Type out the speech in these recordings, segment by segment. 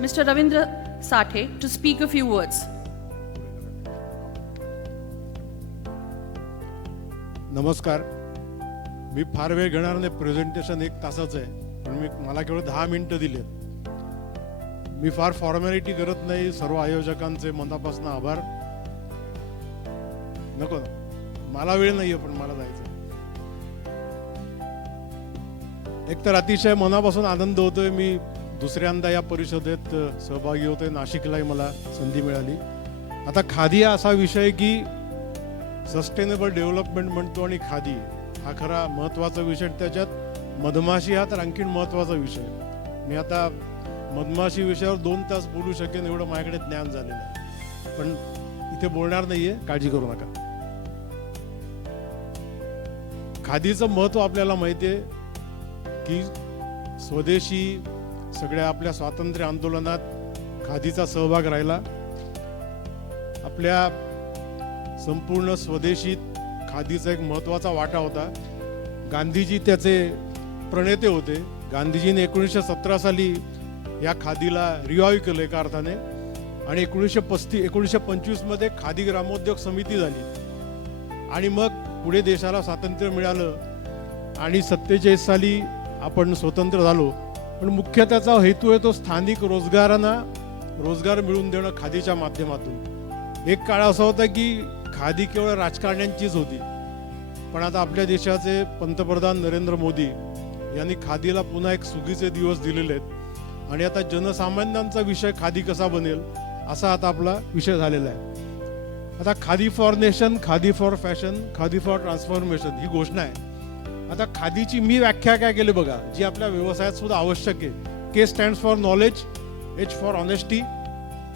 Mr. Ravindra Sathe to speak a few words. नमस्कार. मी फार वेळ घेणार नाही, प्रेझेंटेशन 1 तासाचं आहे, पण मला केवळ 10 मिनिटं दिलेत. मी फार फॉर्मॅलिटी करत नाही. सर्व आयोजकांचे मनापासून आभार. नको ना, मला वेळ नाहीये, पण मला जायचं. एकतर अतिशय मनापासून आनंद होतोय. मी दुसऱ्यांदा या परिषदेत सहभागी होतोय. नाशिकलाही मला संधी मिळाली. आता खादी हा असा विषय की सस्टेनेबल डेव्हलपमेंट म्हणतो आणि खादी हा खरा महत्त्वाचा विषय. त्याच्यात मधमाशी हा तर आणखीन महत्त्वाचा विषय. मी आता मधमाशी विषयावर 2 तास बोलू शकेन एवढं माझ्याकडे ज्ञान झालेलं आहे, पण इथे बोलणार नाहीये, काळजी करू नका. खादीचं महत्त्व आपल्याला माहिती आहे की स्वदेशी सगळ्या आपल्या स्वातंत्र्य आंदोलनात खादीचा सहभाग राहिला. आपल्या संपूर्ण स्वदेशीत खादीचा एक महत्त्वाचा वाटा होता. गांधीजी त्याचे प्रणेते होते. गांधीजीने 1917 साली या खादीला रिवाईव्ह केलं एका अर्थाने, आणि 1925 मध्ये खादी ग्रामोद्योग समिती झाली, आणि मग पुढे देशाला स्वातंत्र्य मिळालं आणि 47 साली आपण स्वतंत्र झालो. पण मुख्य त्याचा हेतू आहे तो स्थानिक रोजगारांना रोजगार मिळवून देणं खादीच्या माध्यमातून. एक काळ असा होता की खादी केवळ राजकारण्यांचीच होती, पण आता आपल्या देशाचे पंतप्रधान नरेंद्र मोदी यांनी खादीला पुन्हा एक सुगीचे दिवस दिलेले आहेत, आणि आता जनसामान्यांचा विषय खादी कसा बनेल असा आता आपला विषय झालेला आहे. आता khadi for nation, khadi for fashion, khadi for transformation ही घोषणा आहे. आता खादीची मी व्याख्या काय केली बघा, जी आपल्या व्यवसायात सुद्धा आवश्यक आहे. K stands for knowledge, H for honesty,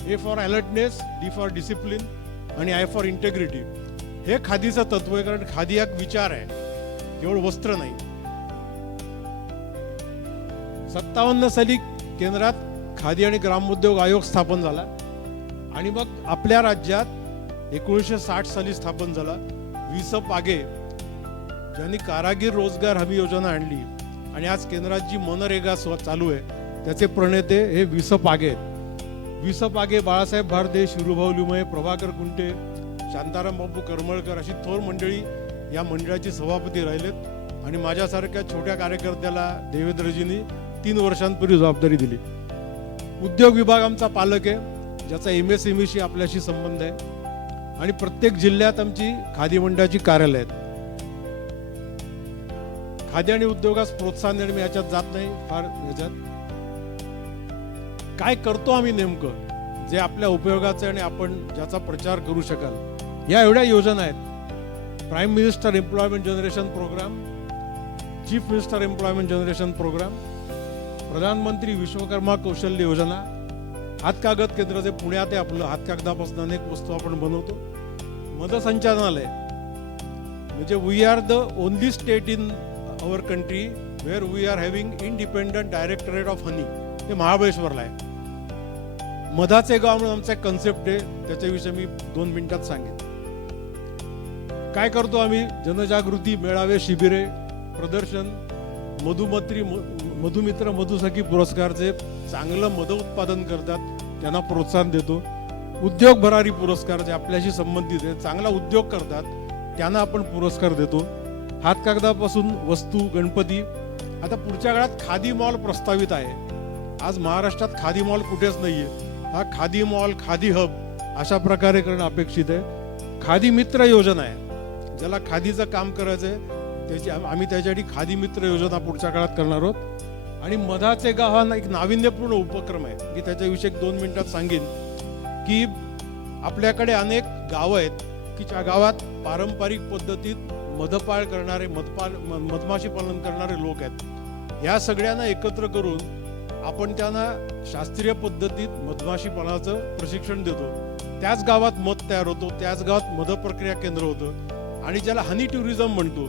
A for alertness, D for discipline आणि आय फॉर इंटेग्रिटी. हे खादीचं तत्व आहे, कारण खादी एक विचार आहे, केवळ वस्त्र नाही. 57 साली केंद्रात खादी आणि ग्रामोद्योग आयोग स्थापन झाला, आणि मग आपल्या राज्यात 1960 साली स्थापन झाला. वि. पागे ज्यांनी कारागीर रोजगार हमी योजना आणली, आणि आज केंद्रात जी मनरेगा चालू आहे त्याचे प्रणेते हे वि. पागे आहेत. वि. पागे, बाळासाहेब भारदे, शिरूभाऊ लिमये, प्रभाकर कुंटे, शांताराम बापू करमळकर अशी थोर मंडळी या मंडळाची सभापती राहिलेत, आणि माझ्यासारख्या छोट्या कार्यकर्त्याला देवेंद्रजींनी 3 वर्षांपूर्वी जबाबदारी दिली. उद्योग विभाग आमचा पालक आहे, ज्याचा MSME आपल्याशी संबंध आहे, आणि प्रत्येक जिल्ह्यात आमची खादी मंडळाची कार्यालय आहेत. खादी आणि उद्योगास प्रोत्साहन देणे, मी याच्यात जात नाही फार. याच्यात काय करतो आम्ही नेमकं जे आपल्या उपयोगाचं आणि आपण ज्याचा प्रचार करू शकाल, या एवढ्या योजना आहेत. Prime minister employment generation program, chief minister employment generation program, प्रधानमंत्री विश्वकर्मा कौशल्य योजना, हातकागद केंद्र जे पुण्यात आहे आपलं, हातकागदापासून अनेक वस्तू आपण बनवतो. मधसंचालनालय म्हणजे we are the only state in our country where we are having independent directorate of honey. ते महाबळेश्वरला आहे. मधाचे गाव म्हणून आमचा कन्सेप्ट आहे, त्याच्याविषयी मी 2 मिनिटात सांगेन. काय करतो आम्ही? जनजागृती, मेळावे, शिबिरे, प्रदर्शन, मधुमित्र, मधुसखी पुरस्कारचे चांगलं मध उत्पादन करतात त्यांना प्रोत्साहन देतो. उद्योग भरारी पुरस्कार जे आपल्याशी संबंधित आहे, चांगला उद्योग करतात त्यांना आपण पुरस्कार देतो. हातकागदापासून वस्तू, गणपती. आता पुढच्या काळात खादी मॉल प्रस्तावित आहे. आज महाराष्ट्रात खादी मॉल कुठेच नाहीये. हा खादी मॉल, खादी हब अशा प्रकारे करणं अपेक्षित आहे. खादी मित्र योजना आहे, ज्याला खादीचं काम करायचं आहे आम्ही त्याच्यासाठी खादी मित्र योजना पुढच्या काळात करणार आहोत. आणि मधाचे गाव हा एक नाविन्यपूर्ण उपक्रम आहे, की त्याच्याविषयी 2 मिनिटात सांगेन. की आपल्याकडे अनेक गावं आहेत की ज्या गावात पारंपरिक पद्धतीत मधपाळ करणारे, मधमाशी पालन करणारे लोक आहेत. या सगळ्यांना एकत्र करून आपण त्यांना शास्त्रीय पद्धतीत मधमाशी पालनाचं प्रशिक्षण देतो. त्याच गावात मध तयार होतो, त्याच गावात मध प्रक्रिया केंद्र होतं, आणि ज्याला हनी टुरिझम म्हणतो,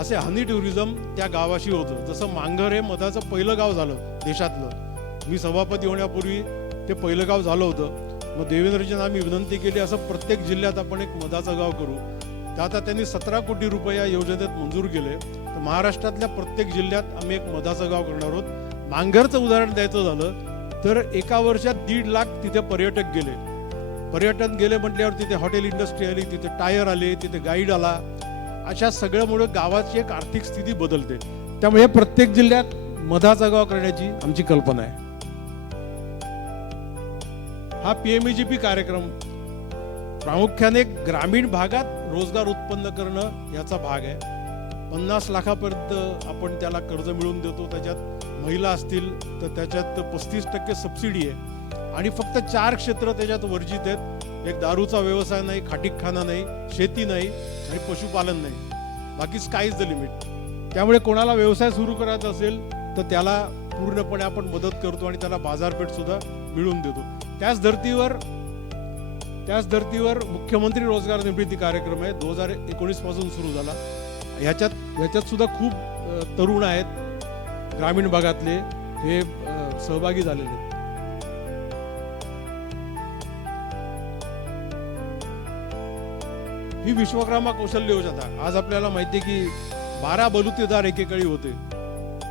असे हनी टुरिझम त्या गावाशी होतं. जसं मांगर हे मधाचं पहिलं गाव झालं देशातलं. मी सभापती होण्यापूर्वी ते पहिलं गाव झालं होतं. मग देवेंद्रजींना आम्ही विनंती केली, असं प्रत्येक जिल्ह्यात आपण एक मधाचं गाव करू. तर आता त्यांनी 17 कोटी रुपये या योजनेत मंजूर केले. तर महाराष्ट्रातल्या प्रत्येक जिल्ह्यात आम्ही एक मधाचं गाव करणार आहोत. मांगरचं उदाहरण द्यायचं झालं तर एका वर्षात 1.5 लाख तिथे पर्यटक गेले. पर्यटन गेले म्हटल्यावर तिथे हॉटेल इंडस्ट्री आली, तिथे टायर आले, तिथे गाईड आला. अशा सगळ्यामुळे गावाची एक आर्थिक स्थिती बदलते. त्यामुळे हे प्रत्येक जिल्ह्यात मधाचा गाव करण्याची आमची कल्पना आहे. हा PMEGP कार्यक्रम प्रामुख्याने ग्रामीण भागात रोजगार उत्पन्न करणं याचा भाग आहे. 50 लाखापर्यंत आपण त्याला कर्ज मिळवून देतो. त्याच्यात महिला असतील तर त्याच्यात 35% सबसिडी आहे. आणि फक्त 4 क्षेत्र त्याच्यात वर्जित आहेत. एक दारूचा व्यवसाय नाही, खाटीकखाना नाही, शेती नाही आणि पशुपालन नाही. बाकी स्काय इज द लिमिट. त्यामुळे कोणाला व्यवसाय सुरू करायचा असेल तर त्याला पूर्णपणे आपण मदत करतो आणि त्याला बाजारपेठ सुद्धा मिळवून देतो. त्याच धर्तीवर मुख्यमंत्री रोजगार निर्मिती कार्यक्रम आहे 2019 पासून सुरू झाला. ह्याच्यात सुद्धा खूप तरुण आहेत ग्रामीण भागातले, हे सहभागी झालेले आहेत. ही विश्वकर्मा कौशल्य योजना आज आपल्याला माहिती आहे की 12 बलुतेदार एकेकाळी होते.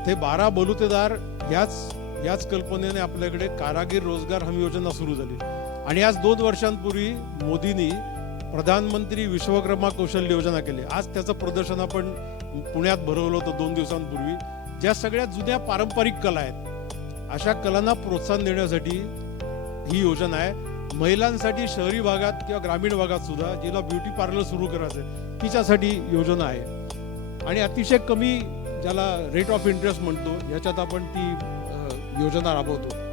ते 12 बलुतेदार याच कल्पनेने आपल्याकडे कारागीर रोजगार हमी योजना सुरू झाली. आणि आज 2 वर्षांपूर्वी मोदींनी प्रधानमंत्री विश्वकर्मा कौशल्य योजना केली. आज त्याचं प्रदर्शन आपण पुण्यात भरवलं होतं 2 दिवसांपूर्वी. ज्या सगळ्या जुन्या पारंपरिक कला आहेत अशा कलांना प्रोत्साहन देण्यासाठी ही योजना आहे. महिलांसाठी शहरी भागात किंवा ग्रामीण भागात सुद्धा जिला ब्युटी पार्लर सुरू करायचं आहे तिच्यासाठी योजना आहे. आणि अतिशय कमी, ज्याला रेट ऑफ इंटरेस्ट म्हणतो, याच्यात आपण ती योजना राबवतो.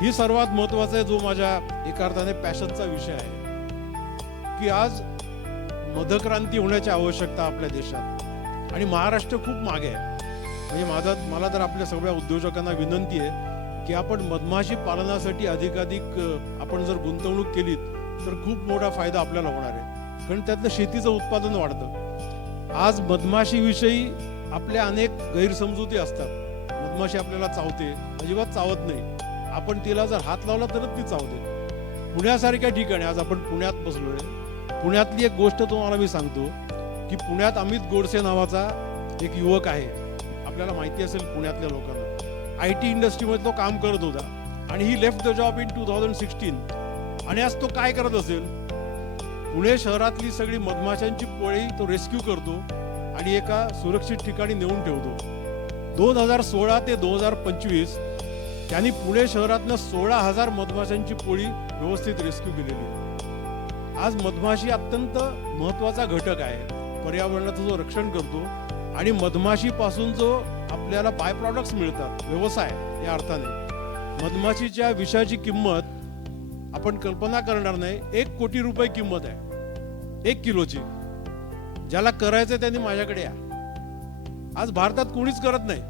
ही सर्वात महत्वाचा आहे, जो माझ्या एका अर्थाने पॅशनचा विषय आहे की आज मधक्रांती होण्याची आवश्यकता आपल्या देशात. आणि महाराष्ट्र खूप मागे आहे. म्हणजे मला तर आपल्या सगळ्या उद्योजकांना विनंती आहे की आपण मधमाशी पालनासाठी अधिकाधिक आपण जर गुंतवणूक केली तर खूप मोठा फायदा आपल्याला होणार आहे. कारण त्यातलं शेतीचं उत्पादन वाढतं. आज मधमाशीविषयी आपल्या अनेक गैरसमजुती असतात. मधमाशी आपल्याला चावते, अजिबात चावत नाही. आपण तिला जर हात लावला तरच ती चावते. पुण्यासारख्या ठिकाणी आज आपण पुण्यात बसलोय. पुण्यातली एक गोष्ट तुम्हाला मी सांगतो की पुण्यात अमित गोडसे नावाचा एक युवक आहे. आपल्याला माहिती असेल पुण्यातल्या लोकांना. IT इंडस्ट्रीमध्ये तो काम करत होता आणि ही लेफ्ट द जॉब इन 2016. आणि आज तो काय करत असेल? पुणे शहरातली सगळी मधमाशांची पोळी तो रेस्क्यू करतो आणि एका सुरक्षित ठिकाणी नेऊन ठेवतो. 2016 ते 2025 त्यांनी पुणे शहरातनं 16,000 मधमाशांची पोळी व्यवस्थित रेस्क्यू केलेली. आज मधमाशी अत्यंत महत्वाचा घटक आहे. पर्यावरणाचं जो रक्षण करतो आणि मधमाशीपासून जो आपल्याला बाय प्रॉडक्ट्स मिळतात, व्यवसाय या अर्थाने मधमाशीच्या विषाची किंमत आपण कल्पना करणार नाही. 1 कोटी रुपये किंमत आहे 1 किलोची. ज्याला करायचं त्यांनी माझ्याकडे या. आज भारतात कोणीच करत नाही.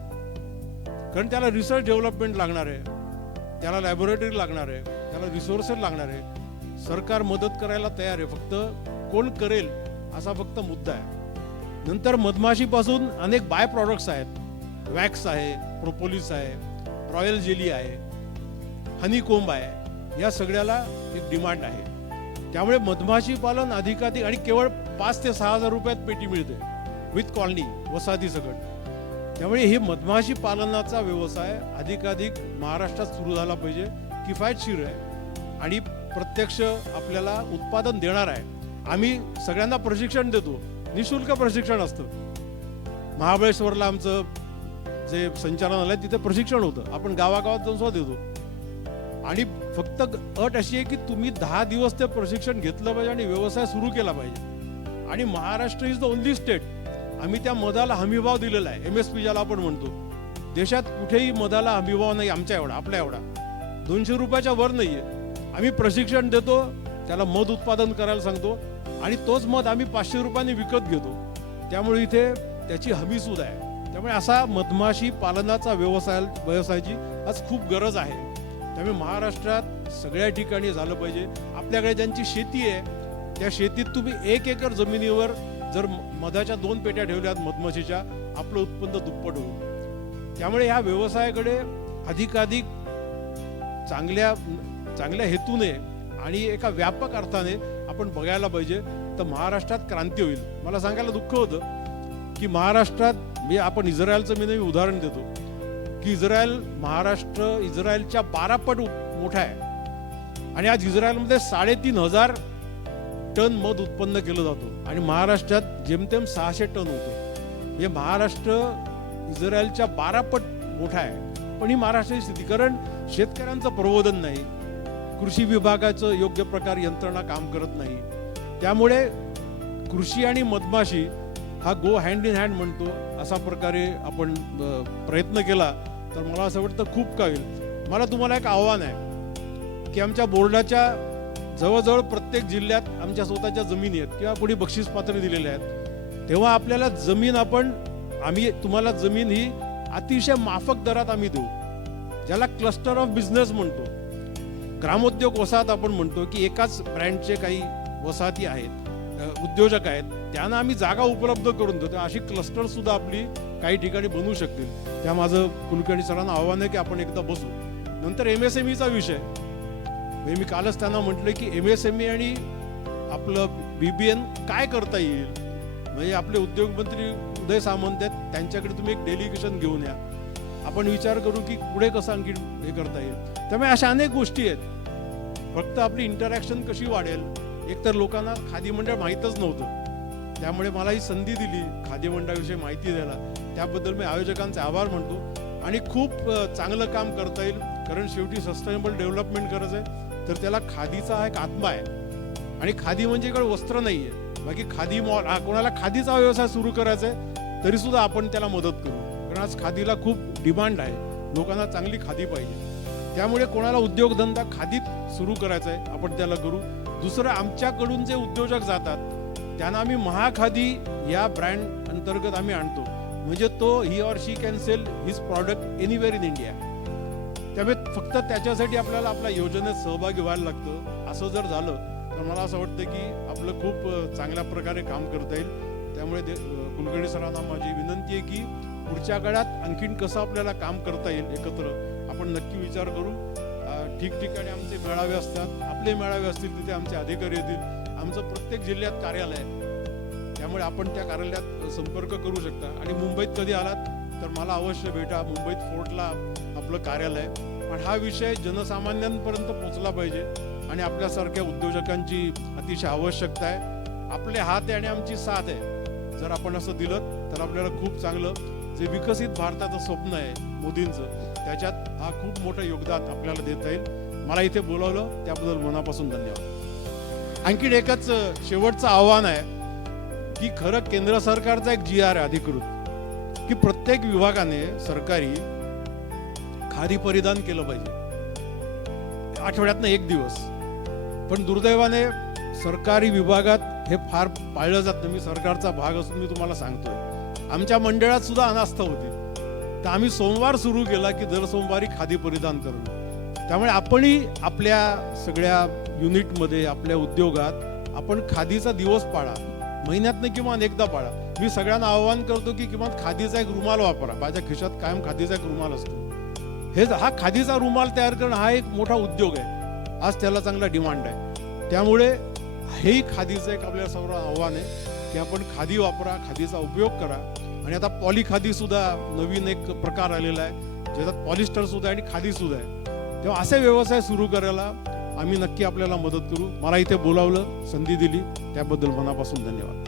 कारण त्याला रिसर्च डेव्हलपमेंट लागणार आहे, त्याला लॅबोरेटरी लागणार आहे, त्याला रिसोर्सेस लागणार आहे. सरकार मदत करायला तयार आहे, फक्त कोण करेल असा फक्त मुद्दा आहे. नंतर मधमाशीपासून अनेक बाय प्रॉडक्ट्स आहेत. वॅक्स आहे, प्रोपोलिस आहे, रॉयल जेली आहे, हनीकोंब आहे. या सगळ्याला एक डिमांड आहे. त्यामुळे मधमाशी पालन अधिकाधिक आणि केवळ 5 ते 6,000 रुपयात पेटी मिळते विथ कॉलनी, वसाहती सकट. त्यामुळे हे मधमाशी पालनाचा व्यवसाय अधिकाधिक महाराष्ट्रात सुरू झाला पाहिजे. किफायतशीर आहे आणि प्रत्यक्ष आपल्याला उत्पादन देणार आहे. आम्ही सगळ्यांना प्रशिक्षण देतो, निशुल्क प्रशिक्षण असतं. महाबळेश्वरला आमचं जे संचालनालय तिथे प्रशिक्षण होतं. आपण गावागावात जाऊन सुद्धा देतो. आणि फक्त अट अशी आहे की तुम्ही 10 दिवस ते प्रशिक्षण घेतलं पाहिजे आणि व्यवसाय सुरू केला पाहिजे. आणि Maharashtra is the only state, आम्ही त्या मधाला हमीभाव दिलेला आहे. MSP ज्याला आपण म्हणतो. देशात कुठेही मधाला हमीभाव नाही आमच्या एवढा, आपल्या एवढा 200 रुपयाच्या वर नाहीये. आम्ही प्रशिक्षण देतो, त्याला मध उत्पादन करायला सांगतो आणि तोच मध आम्ही 500 रुपयांनी विकत घेतो. त्यामुळे इथे त्याची हमी सुद्धा आहे. त्यामुळे असा मधमाशी पालनाचा व्यवसायाची आज खूप गरज आहे. त्यामुळे महाराष्ट्रात सगळ्या ठिकाणी झालं पाहिजे. आपल्याकडे ज्यांची शेती आहे त्या शेतीत तुम्ही 1 एकर जमिनीवर जर मधाच्या 2 पेट्या ठेवल्यात मधमाशीच्या, आपलं उत्पन्न दुप्पट होईल. त्यामुळे या व्यवसायाकडे अधिकाधिक चांगल्या हेतूने आणि एका व्यापक अर्थाने आपण बघायला पाहिजे. तर महाराष्ट्रात क्रांती होईल. मला सांगायला दुःख होतं की महाराष्ट्रात आपण इस्रायलचं मी नेहमी उदाहरण देतो की इस्रायलच्या 12 पट मोठा आहे आणि आज इस्रायलमध्ये 3,500 टन मध उत्पन्न केलं जातं आणि महाराष्ट्रात जेमतेम 600 टन होतं. म्हणजे महाराष्ट्र इस्रायलच्या 12 पट मोठा आहे. पण ही महाराष्ट्राची स्थिती, कारण शेतकऱ्यांचं प्रबोधन नाही, कृषी विभागाचं योग्य प्रकार यंत्रणा काम करत नाही. त्यामुळे कृषी आणि मधमाशी हा गो हँड इन हँड म्हणतो, असा प्रकारे आपण प्रयत्न केला तर मला असं वाटतं खूप काही होईल. मला तुम्हाला एक आव्हान आहे की आमच्या बोर्डाच्या जवळजवळ प्रत्येक जिल्ह्यात आमच्या स्वतःच्या जमिनी आहेत किंवा कोणी बक्षीस पात्र दिलेले आहेत. तेव्हा आपल्याला जमीन आम्ही तुम्हाला जमीन ही अतिशय माफक दरात आम्ही देऊ, ज्याला क्लस्टर ऑफ बिझनेस म्हणतो. ग्रामोद्योग वसाहत आपण म्हणतो की एकाच ब्रँडचे काही वसाहती आहेत, उद्योजक आहेत, त्यांना आम्ही जागा उपलब्ध करून देतो. अशी क्लस्टर सुद्धा आपली काही ठिकाणी बनवू शकतील. त्या माझं कुलकर्णी सरांना आव्हान आहे की आपण एकदा बसू. नंतर MSMEचा विषय, मी कालच त्यांना म्हटलं की MSME आणि आपलं BBN काय करता येईल. म्हणजे आपले उद्योगमंत्री उदय सामंत आहेत, त्यांच्याकडे तुम्ही एक डेलिगेशन घेऊन या, आपण विचार करू की पुढे कसं आणखी हे करता येईल. त्यामुळे अशा अनेक गोष्टी आहेत. फक्त आपली इंटरॅक्शन कशी वाढेल. एकतर लोकांना खादी मंडळ माहीतच नव्हतं, त्यामुळे मला ही संधी दिली खादी मंडळाविषयी माहिती द्यायला. त्याबद्दल मी आयोजकांचे आभार मानतो आणि खूप चांगलं काम करता येईल. कारण शेवटी सस्टेनेबल डेव्हलपमेंट करायचं आहे तर त्याला खादीचा हा एक आत्मा आहे आणि खादी म्हणजे इकडे वस्त्र नाही आहे. बाकी खादी मॉल, कोणाला खादीचा व्यवसाय सुरू करायचा आहे तरी सुद्धा आपण त्याला मदत करू, कारण आज खादीला खूप डिमांड आहे, लोकांना चांगली खादी पाहिजे. त्यामुळे कोणाला उद्योगधंदा खादीत सुरू करायचा आहे आपण त्याला करू. दुसरं, आमच्याकडून जे उद्योजक जातात त्यांना आम्ही महाखादी या ब्रँड अंतर्गत आम्ही आणतो, म्हणजे तो he or she can sell his product anywhere in India. त्यामुळे फक्त त्याच्यासाठी आपल्याला आपल्या योजनेत सहभागी व्हायला लागतं. असं जर झालं तर मला असं वाटतं की आपलं खूप चांगल्या प्रकारे काम करता येईल. त्यामुळे कुलकर्णी सरांना माझी विनंती आहे की पुढच्या काळात आणखीन कसं आपल्याला काम करता येईल एकत्र आपण नक्की विचार करू. ठिकठिकाणी आमचे मेळावे असतात, आपले मेळावे असतील तिथे आमचे अधिकारी येतील. आमचं प्रत्येक जिल्ह्यात कार्यालय आहे, त्यामुळे आपण त्या कार्यालयात संपर्क करू शकता. आणि मुंबईत कधी आलात तर मला अवश्य भेटा. मुंबईत फोर्टला आपलं कार्यालय आहे. पण हा विषय जनसामान्यांपर्यंत पोहोचला पाहिजे आणि आपल्यासारख्या उद्योजकांची अतिशय आवश्यकता आहे. आपले हात आहे आणि आमची साथ आहे. जर आपण असं दिलं तर आपल्याला खूप चांगलं जे विकसित भारताचं स्वप्न आहे मोदींचं, त्याच्यात हा खूप मोठं योगदान आपल्याला देता येईल. मला इथे बोलावलं त्याबद्दल मनापासून धन्यवाद. आणखीन एकच शेवटचं आव्हान आहे की खरं केंद्र सरकारचा एक GR आहे अधिकृत की प्रत्येक विभागाने सरकारी खादी परिधान केलं पाहिजे आठवड्यातनं 1 दिवस. पण दुर्दैवाने सरकारी विभागात हे फार पाळलं जात नाही. मी सरकारचा भाग असून मी तुम्हाला सांगतोय, आमच्या मंडळात सुद्धा अनास्था होती. तर आम्ही सोमवार सुरू केला की दर सोमवारी खादी परिधान करणं. त्यामुळे आपणही आपल्या सगळ्या युनिटमध्ये, आपल्या उद्योगात आपण खादीचा दिवस पाळा, महिन्यातनं किमान एकदा पाळा. मी सगळ्यांना आवाहन करतो की किमान खादीचा एक रुमाल वापरा. माझ्या खिशात कायम खादीचा एक रुमाल असतो. हा खादीचा रुमाल तयार करणं हा एक मोठा उद्योग आहे. आज त्याला चांगला डिमांड आहे. त्यामुळे हेही खादीचं एक आपल्या समोर आव्हान आहे की आपण खादी वापरा, खादीचा उपयोग करा. आणि आता पॉलिखादी सुद्धा नवीन एक प्रकार आलेला आहे, ज्याच्यात पॉलिस्टर सुद्धा आणि खादी सुद्धा आहे. तेव्हा असे व्यवसाय सुरू करायला आम्ही नक्की आपल्याला मदत करू. मला इथे बोलावलं, संधी दिली त्याबद्दल मनापासून धन्यवाद.